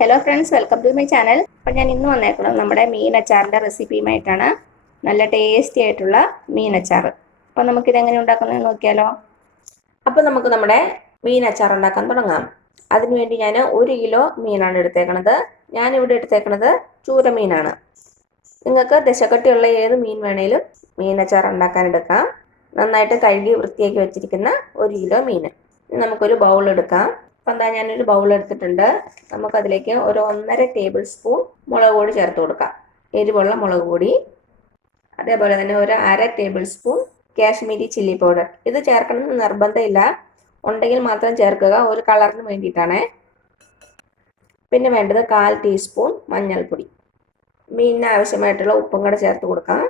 Hello friends, welcome to my channel. അപ്പോൾ ഞാൻ ഇന്ന് വന്നേക്കുന്നത് നമ്മുടെ മീൻ അച്ചാറിൻ്റെ റെസിപ്പിയുമായിട്ടാണ്. നല്ല ടേസ്റ്റി ആയിട്ടുള്ള മീൻ അച്ചാർ. അപ്പോൾ നമുക്കിതെങ്ങനെ ഉണ്ടാക്കുന്നത് നോക്കിയാലോ. അപ്പോൾ നമുക്ക് നമ്മുടെ മീൻ അച്ചാർ ഉണ്ടാക്കാൻ തുടങ്ങാം. അതിനുവേണ്ടി ഞാൻ 1 കിലോ മീനാണ് എടുത്തേക്കണത്. ഞാനിവിടെ എടുത്തേക്കണത് ചൂരമീനാണ്. നിങ്ങൾക്ക് ദശക്കട്ടിയുള്ള ഏത് മീൻ വേണേലും മീൻ അച്ചാർ ഉണ്ടാക്കാൻ എടുക്കാം. നന്നായിട്ട് കഴുകി വൃത്തിയാക്കി വെച്ചിരിക്കുന്ന 1 കിലോ മീൻ. നമുക്കൊരു ബൗൾ എടുക്കാം. അപ്പം എന്താ, ഞാനൊരു ബൗൾ എടുത്തിട്ടുണ്ട്. നമുക്കതിലേക്ക് ഒരു 1.5 ടേബിൾ സ്പൂൺ മുളക് പൊടി ചേർത്ത് കൊടുക്കാം. എരിവുള്ള മുളക് പൊടി. അതേപോലെ തന്നെ ഒരു 1/2 table spoon Kashmiri chilli powder. ഇത് ചേർക്കണമെന്ന് നിർബന്ധമില്ല, ഉണ്ടെങ്കിൽ മാത്രം ചേർക്കുക, ഒരു കളറിന് വേണ്ടിയിട്ടാണ്. പിന്നെ വേണ്ടത് 1/4 ടീസ്പൂൺ മഞ്ഞൾപ്പൊടി. മീനിന് ആവശ്യമായിട്ടുള്ള ഉപ്പും കൂടെ ചേർത്ത് കൊടുക്കാം.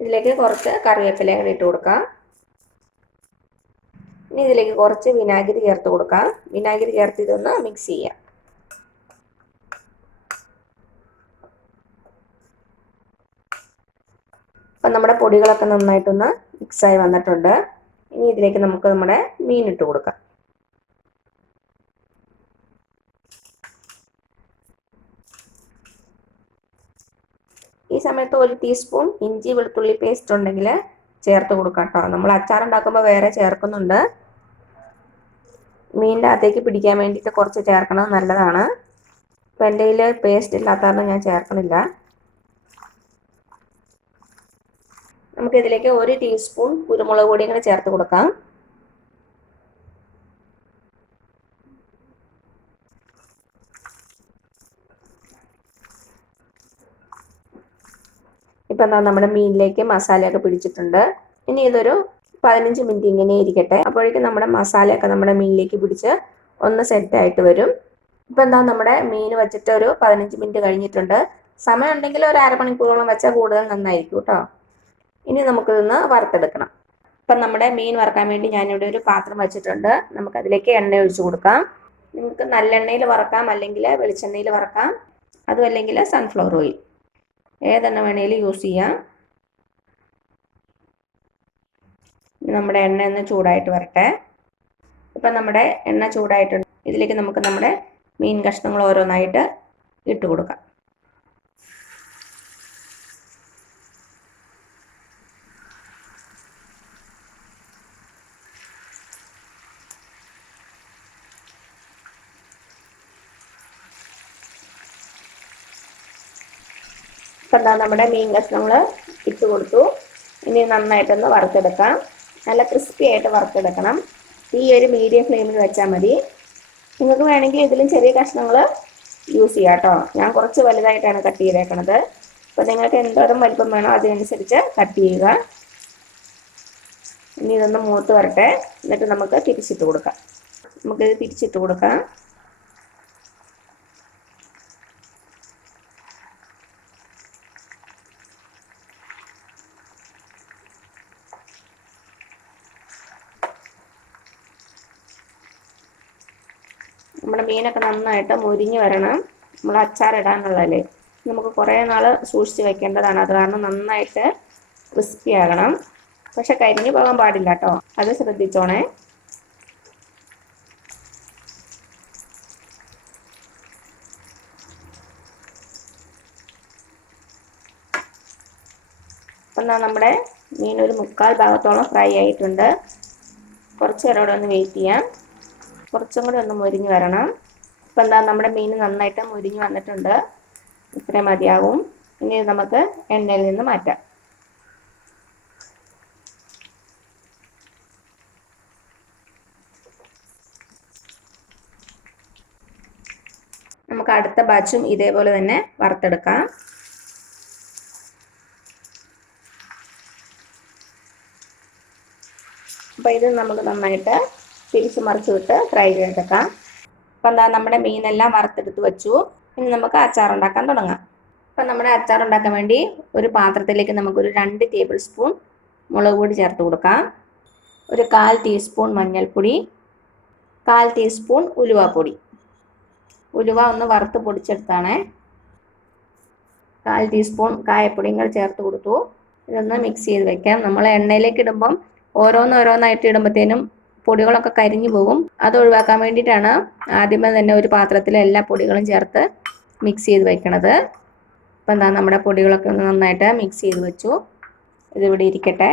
ഇതിലേക്ക് കുറച്ച് കറിവേപ്പില കൂടെ ഇട്ട് കൊടുക്കാം. ഇനി ഇതിലേക്ക് കുറച്ച് വിനാഗിരി ചേർത്ത് കൊടുക്കാം. വിനാഗിരി ചേർത്ത് ഇതൊന്ന് മിക്സ് ചെയ്യാം. അപ്പം നമ്മുടെ പൊടികളൊക്കെ നന്നായിട്ടൊന്ന് മിക്സായി വന്നിട്ടുണ്ട്. ഇനി ഇതിലേക്ക് നമുക്ക് നമ്മുടെ മീൻ ഇട്ട് കൊടുക്കാം. ഈ സമയത്ത് 1 ടീസ്പൂൺ ഇഞ്ചി വെളുത്തുള്ളി പേസ്റ്റ് ഉണ്ടെങ്കിൽ ചേർത്ത് കൊടുക്കാം കേട്ടോ. നമ്മൾ അച്ചാർ ഉണ്ടാക്കുമ്പോൾ വേറെ ചേർക്കുന്നുണ്ട്. മീനിൻ്റെ അകത്തേക്ക് പിടിക്കാൻ വേണ്ടിയിട്ട് കുറച്ച് ചേർക്കണം, നല്ലതാണ്. ഇപ്പം എൻ്റെ കയ്യിൽ പേസ്റ്റ് ഇല്ലാത്ത കാരണം ഞാൻ ചേർക്കണില്ല. നമുക്കിതിലേക്ക് 1 ടീസ്പൂൺ കുരുമുളക് പൊടിയും കൂടെ ചേർത്ത് കൊടുക്കാം. ഇപ്പം എന്താ, നമ്മുടെ മീനിലേക്ക് മസാലയൊക്കെ പിടിച്ചിട്ടുണ്ട്. ഇനി ഇതൊരു 15 മിനിറ്റ് ഇങ്ങനെ ഇരിക്കട്ടെ. അപ്പോഴേക്കും നമ്മുടെ മസാലയൊക്കെ നമ്മുടെ മീനിലേക്ക് പിടിച്ച് ഒന്ന് സെറ്റായിട്ട് വരും. ഇപ്പം എന്താ, നമ്മുടെ മീൻ വെച്ചിട്ട് ഒരു 15 മിനിറ്റ് കഴിഞ്ഞിട്ടുണ്ട്. സമയം ഉണ്ടെങ്കിൽ ഒരു അരമണിക്കൂറോളം വെച്ചാൽ കൂടുതൽ നന്നായിരിക്കും കേട്ടോ. ഇനി നമുക്കിതൊന്ന് വറുത്തെടുക്കണം. ഇപ്പം നമ്മുടെ മീൻ വറുക്കാൻ വേണ്ടി ഞാനിവിടെ ഒരു പാത്രം വെച്ചിട്ടുണ്ട്. നമുക്കതിലേക്ക് എണ്ണ ഒഴിച്ച് കൊടുക്കാം. നിങ്ങൾക്ക് നല്ലെണ്ണയിൽ വറക്കാം, അല്ലെങ്കിൽ വെളിച്ചെണ്ണയിൽ വറക്കാം, അതും അല്ലെങ്കിൽ സൺഫ്ലവർ ഓയിൽ, ഏതെണ്ണ വേണേലും യൂസ് ചെയ്യാം. നമ്മുടെ എണ്ണ ഒന്ന് ചൂടായിട്ട് വരട്ടെ. ഇപ്പം നമ്മുടെ എണ്ണ ചൂടായിട്ടുണ്ട്. ഇതിലേക്ക് നമുക്ക് നമ്മുടെ മീൻ കഷ്ണങ്ങൾ ഓരോന്നായിട്ട് ഇട്ട് കൊടുക്കാം. ഇപ്പം എന്താ, നമ്മുടെ മീൻ കഷ്ണങ്ങൾ ഇട്ട് കൊടുത്തു. ഇനി നന്നായിട്ടൊന്ന് വറുത്തെടുക്കാം. നല്ല ക്രിസ്പി ആയിട്ട് വറുത്തെടുക്കണം. ഈ ഒരു മീഡിയം ഫ്ലെയിമിൽ വെച്ചാൽ മതി. നിങ്ങൾക്ക് വേണമെങ്കിൽ ഇതിലും ചെറിയ കഷ്ണങ്ങൾ യൂസ് ചെയ്യാം കേട്ടോ. ഞാൻ കുറച്ച് വലുതായിട്ടാണ് കട്ട് ചെയ്തേക്കണത്. അപ്പോൾ നിങ്ങൾക്ക് എന്തോരം വലിപ്പം വേണോ അതിനനുസരിച്ച് കട്ട് ചെയ്യുക. ഇനി ഇതൊന്ന് മൂത്ത് വരട്ടെ. എന്നിട്ട് നമുക്ക് തിരിച്ചിട്ട് കൊടുക്കാം. നമുക്കിത് തിരിച്ചിട്ട് കൊടുക്കാം. നമ്മുടെ മീനൊക്കെ നന്നായിട്ട് മുരിഞ്ഞ് വരണം. നമ്മൾ അച്ചാറിടാനുള്ളതല്ലേ, നമുക്ക് കുറേ നാൾ സൂക്ഷിച്ച് വെക്കേണ്ടതാണ്. അത് കാരണം നന്നായിട്ട് ക്രിസ്പി ആകണം. പക്ഷെ കരിഞ്ഞു പോകാൻ പാടില്ല കേട്ടോ, അത് ശ്രദ്ധിച്ചോണേ. അപ്പം എന്നാൽ നമ്മുടെ മീൻ ഒരു 1/4 ഭാഗത്തോളം ഫ്രൈ ആയിട്ടുണ്ട്. കുറച്ച് നേരം കൂടെ ഒന്ന് വെയിറ്റ് ചെയ്യാം. കുറച്ചും കൂടി ഒന്ന് മുരിഞ്ഞ് വരണം. ഇപ്പം എന്താ, നമ്മുടെ മീൻ നന്നായിട്ട് മുരിഞ്ഞ് വന്നിട്ടുണ്ട്. ഇത്രയും മതിയാവും. ഇനി നമുക്ക് എണ്ണയിൽ നിന്ന് മാറ്റാം. നമുക്ക് അടുത്ത ബാച്ചും ഇതേപോലെ തന്നെ വറുത്തെടുക്കാം. അപ്പോൾ ഇത് നമുക്ക് നന്നായിട്ട് തിരിച്ച് മറിച്ച് വിട്ട് ഫ്രൈ ചെയ്തെടുക്കാം. അപ്പം എന്താ, നമ്മുടെ മീനെല്ലാം വറുത്തെടുത്ത് വെച്ചു. ഇനി നമുക്ക് അച്ചാർ ഉണ്ടാക്കാൻ തുടങ്ങാം. അപ്പം നമ്മുടെ അച്ചാർ ഉണ്ടാക്കാൻ വേണ്ടി ഒരു പാത്രത്തിലേക്ക് നമുക്കൊരു 2 ടേബിൾ സ്പൂൺ മുളക് പൊടി ചേർത്ത് കൊടുക്കാം. ഒരു 1/4 ടീസ്പൂൺ മഞ്ഞൾപ്പൊടി, 1/4 ടീസ്പൂൺ ഉലുവാപ്പൊടി. ഉലുവ ഒന്ന് വറുത്ത് പൊടിച്ചെടുത്താണ്. 1/4 ടീസ്പൂൺ കായപ്പൊടിയും കൂടെ ചേർത്ത് കൊടുത്തു. ഇതൊന്ന് മിക്സ് ചെയ്ത് വെക്കാം. നമ്മൾ എണ്ണയിലേക്ക് ഇടുമ്പം ഓരോന്നോരോന്നായിട്ട് ഇടുമ്പോഴത്തേനും പൊടികളൊക്കെ കരിഞ്ഞു പോകും. അത് ഒഴിവാക്കാൻ വേണ്ടിയിട്ടാണ് ആദ്യമേ തന്നെ ഒരു പാത്രത്തിൽ എല്ലാ പൊടികളും ചേർത്ത് മിക്സ് ചെയ്ത് വെക്കണത്. അപ്പം എന്താ നമ്മുടെ പൊടികളൊക്കെ ഒന്ന് നന്നായിട്ട് മിക്സ് ചെയ്ത് വെച്ചു. ഇതിവിടെ ഇരിക്കട്ടെ.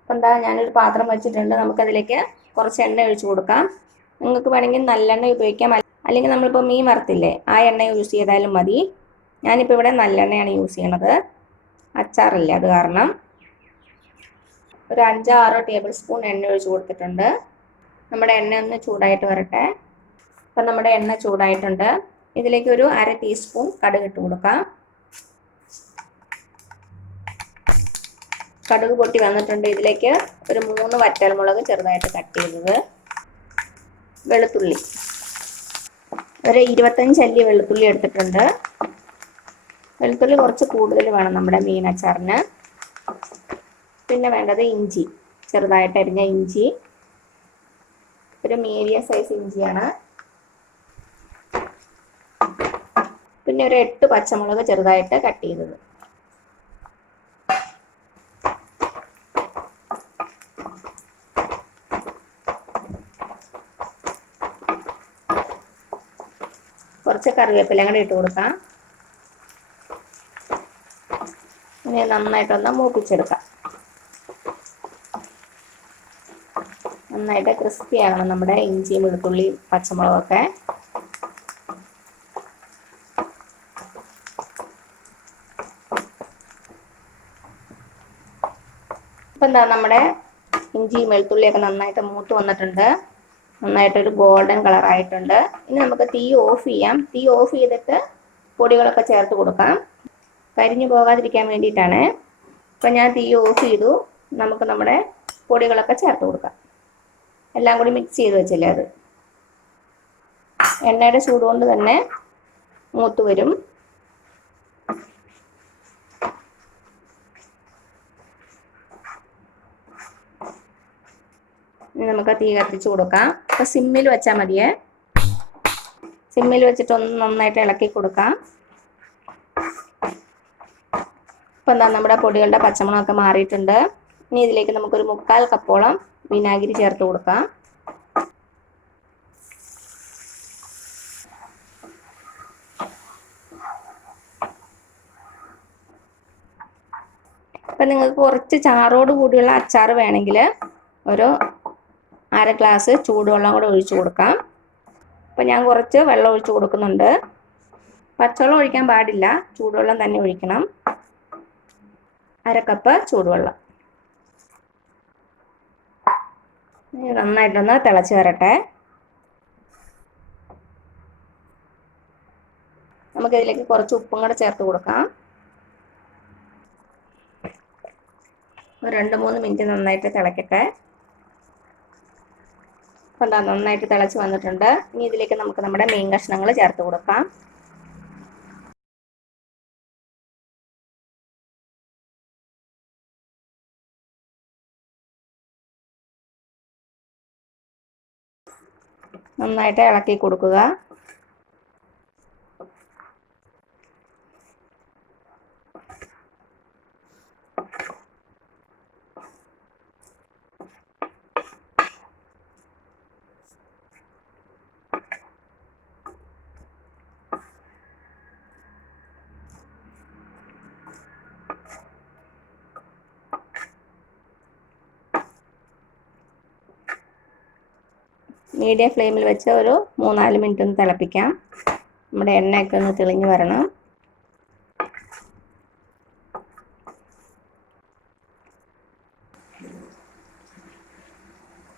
അപ്പം എന്താ ഞാനൊരു പാത്രം വെച്ചിട്ടുണ്ട്. നമുക്കതിലേക്ക് കുറച്ച് എണ്ണ ഒഴിച്ചു കൊടുക്കാം. നിങ്ങൾക്ക് വേണമെങ്കിൽ നല്ലെണ്ണ ഉപയോഗിക്കാം, അല്ലെങ്കിൽ നമ്മളിപ്പോൾ മീൻ വറുത്തില്ലേ ആ എണ്ണ യൂസ് ചെയ്താലും മതി. ഞാനിപ്പോൾ ഇവിടെ നല്ലെണ്ണയാണ് യൂസ് ചെയ്യണത്, അച്ചാറില്ല അത് കാരണം. ഒരു 5-6 ടേബിൾ സ്പൂൺ എണ്ണ ഒഴിച്ച് കൊടുത്തിട്ടുണ്ട്. നമ്മുടെ എണ്ണ ഒന്ന് ചൂടായിട്ട് വരട്ടെ. അപ്പം നമ്മുടെ എണ്ണ ചൂടായിട്ടുണ്ട്. ഇതിലേക്ക് ഒരു 1/2 ടീസ്പൂൺ കടുക് ഇട്ട് കൊടുക്കാം. കടുക് പൊട്ടി വന്നിട്ടുണ്ട്. ഇതിലേക്ക് ഒരു 3 വറ്റൽമുളക് ചെറുതായിട്ട് കട്ട് ചെയ്തത്, വെളുത്തുള്ളി ഒരു 25 അല്ലി വെളുത്തുള്ളി എടുത്തിട്ടുണ്ട്. വെളുത്തുള്ളി കുറച്ച് കൂടുതൽ വേണം നമ്മുടെ മീൻ അച്ചാറിന്. പിന്നെ വേണ്ടത് ഇഞ്ചി, ചെറുതായിട്ട് അരിഞ്ഞ ഇഞ്ചി, ഒരു മീഡിയം സൈസ് ഇഞ്ചിയാണ്. പിന്നെ ഒരു 8 പച്ചമുളക് ചെറുതായിട്ട് കട്ട് ചെയ്തത്. കുറച്ച് കറിവേപ്പില കൂടെ ഇട്ട് കൊടുക്കാം. ഇനി നന്നായിട്ടൊന്ന് മൂപ്പിച്ചെടുക്കാം. നന്നായിട്ട് ക്രിസ്പി ആകണം നമ്മുടെ ഇഞ്ചിയും വെളുത്തുള്ളിയും പച്ചമുളകൊക്കെ. ഇപ്പം എന്താ നമ്മുടെ ഇഞ്ചിയും വെളുത്തുള്ളിയൊക്കെ നന്നായിട്ട് മൂത്ത് വന്നിട്ടുണ്ട്. നന്നായിട്ടൊരു ഗോൾഡൻ കളർ ആയിട്ടുണ്ട്. ഇനി നമുക്ക് തീ ഓഫ് ചെയ്യാം. തീ ഓഫ് ചെയ്തിട്ട് പൊടികളൊക്കെ ചേർത്ത് കൊടുക്കാം. കരിഞ്ഞു പോകാതിരിക്കാൻ വേണ്ടിയിട്ടാണ്. അപ്പം ഞാൻ തീ ഓഫ് ചെയ്തു. നമുക്ക് നമ്മുടെ പൊടികളൊക്കെ ചേർത്ത് കൊടുക്കാം. എല്ലാം കൂടി മിക്സ് ചെയ്ത് വെച്ചില്ലേ, അത് എണ്ണയുടെ ചൂടുകൊണ്ട് തന്നെ മൂത്ത് വരും. ഇനി നമുക്ക് തീ കത്തിച്ച് കൊടുക്കാം. അപ്പം സിമ്മിൽ വെച്ചാൽ മതിയേ. സിമ്മിൽ വെച്ചിട്ട് ഒന്ന് നന്നായിട്ട് ഇളക്കി കൊടുക്കാം. ഇപ്പം എന്താ നമ്മുടെ പൊടികളുടെ പച്ചമണമൊക്കെ മാറിയിട്ടുണ്ട്. ഇനി ഇതിലേക്ക് നമുക്കൊരു 3/4 കപ്പോളം വിനാഗിരി ചേർത്ത് കൊടുക്കാം. അപ്പം നിങ്ങൾക്ക് കുറച്ച് ചാറോട് കൂടിയുള്ള അച്ചാർ വേണമെങ്കിൽ ഒരു 1/2 ഗ്ലാസ് ചൂടുവെള്ളം കൂടെ ഒഴിച്ചു കൊടുക്കാം. അപ്പം ഞാൻ കുറച്ച് വെള്ളം ഒഴിച്ചു കൊടുക്കുന്നുണ്ട്. പച്ചവെള്ളം ഒഴിക്കാൻ പാടില്ല, ചൂടുവെള്ളം തന്നെ ഒഴിക്കണം. 1/2 കപ്പ് ചൂടുവെള്ളം. നന്നായിട്ടൊന്ന് തിളച്ച് വരട്ടെ. നമുക്കിതിലേക്ക് കുറച്ച് ഉപ്പും കൂടെ ചേർത്ത് കൊടുക്കാം. ഒരു 2-3 മിനിറ്റ് നന്നായിട്ട് തിളക്കട്ടെ. അപ്പം നന്നായിട്ട് തിളച്ച് വന്നിട്ടുണ്ട്. ഇനി ഇതിലേക്ക് നമുക്ക് നമ്മുടെ മീൻ കഷ്ണങ്ങൾ ചേർത്ത് കൊടുക്കാം. നന്നായിട്ട് ഇളക്കി കൊടുക്കുക. മീഡിയം ഫ്ലെയിമിൽ വെച്ച് ഒരു 3-4 മിനിറ്റ് ഒന്ന് തിളപ്പിക്കാം. നമ്മുടെ എണ്ണയൊക്കെ ഒന്ന് തെളിഞ്ഞ് വരണം.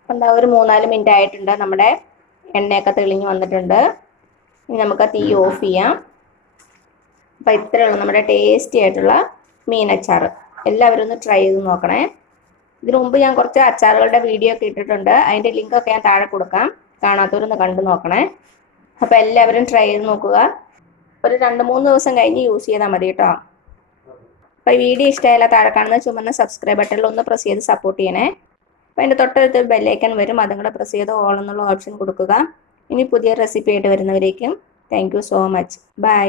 എന്താ ഒരു 3-4 മിനിറ്റ് ആയിട്ടുണ്ട്. നമ്മുടെ എണ്ണയൊക്കെ തെളിഞ്ഞ് വന്നിട്ടുണ്ട്. ഇനി നമുക്ക് തീ ഓഫ് ചെയ്യാം. അപ്പം ഇത്രയുള്ള നമ്മുടെ ടേസ്റ്റി ആയിട്ടുള്ള മീനച്ചാർ. എല്ലാവരും ഒന്ന് ട്രൈ ചെയ്ത് നോക്കണേ. ഇതിനു മുമ്പ് ഞാൻ കുറച്ച് അച്ചാറുകളുടെ വീഡിയോ ഒക്കെ ഇട്ടിട്ടുണ്ട്. അതിൻ്റെ ലിങ്കൊക്കെ ഞാൻ താഴെ കൊടുക്കാം. കാണാത്തവരൊന്ന് കണ്ടു നോക്കണേ. അപ്പോൾ എല്ലാവരും ട്രൈ ചെയ്ത് നോക്കുക. ഒരു 2-3 ദിവസം കഴിഞ്ഞ് യൂസ് ചെയ്താൽ മതി കേട്ടോ. അപ്പോൾ ഈ വീഡിയോ ഇഷ്ടമായാൽ താഴെ കാണുന്ന ചുമന്ന സബ്സ്ക്രൈബ് ബട്ടണിൽ ഒന്ന് പ്രസ് ചെയ്ത് സപ്പോർട്ട് ചെയ്യണേ. അപ്പോൾ അതിൻ്റെ തൊട്ടടുത്ത് ബെല്ലൈക്കൺ വരും, അതും കൂടെ പ്രസ് ചെയ്ത് ഓൾ എന്നുള്ള ഓപ്ഷൻ കൊടുക്കുക. ഇനി പുതിയ റെസിപ്പി ആയിട്ട് വരുന്നവരേക്കും thank you so much. By.